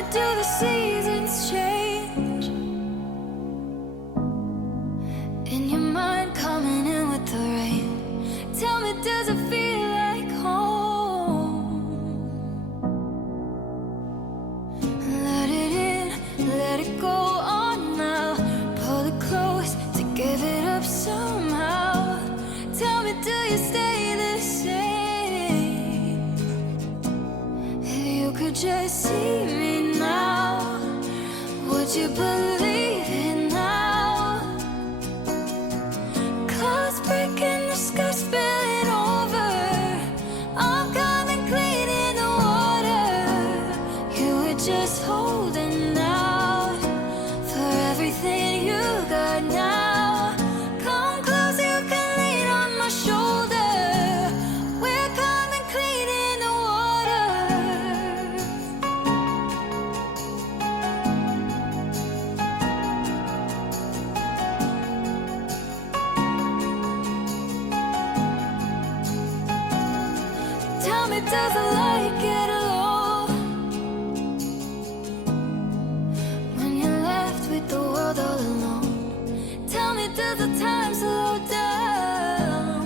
me, do the seasons change? In your mind, coming in with the rain. Tell me, does it feel like home? Let it in, let it go on now. Pull it close to give it up somehow. Tell me, do you stay the same? If you could just see me now, would you believe it now? Clouds breaking, the sky spilling over. I'm coming clean in the water. You were just holding out for everything you got now. Come close, you can lean on my shoulder. We're coming clean in the water. Tell me, does the light get low when you're left with the world all alone? Tell me, does the time slow down?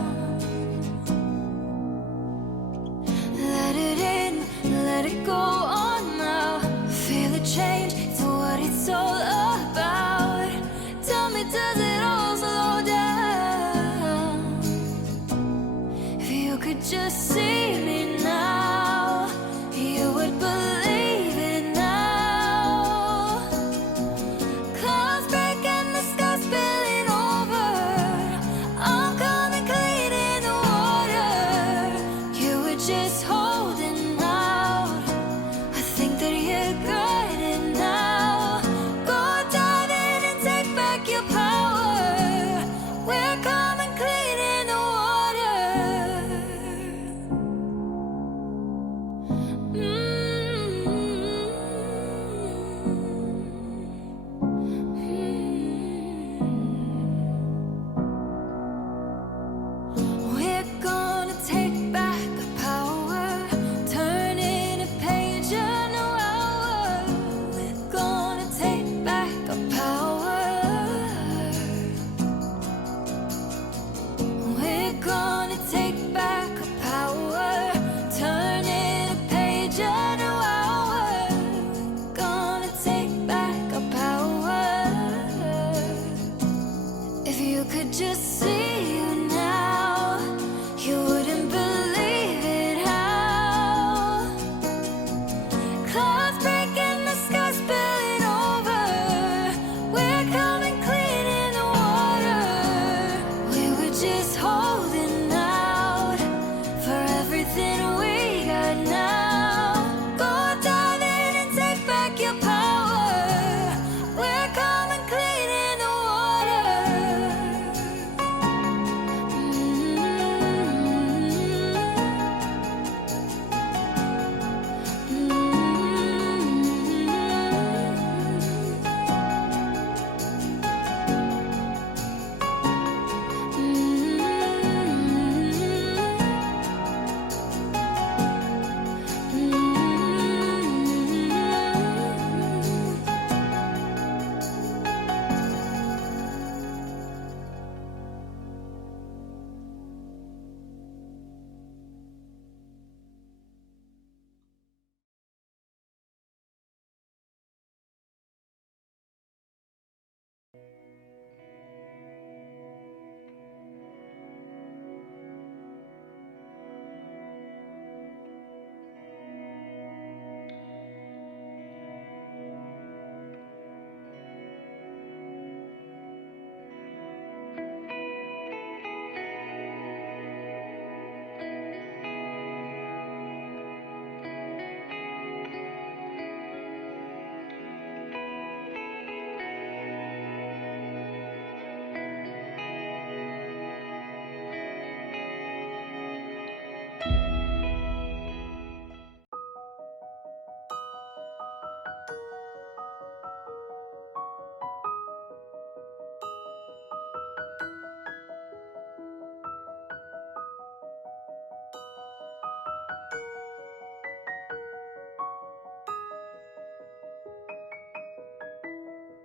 Let it in, let it go on now. Feel the change to what it's all about. Tell me, does it all slow down? If you could just see me now, you would believe it now. Clouds breaking, the sky spilling over. I'm coming clean in the water. You were just holding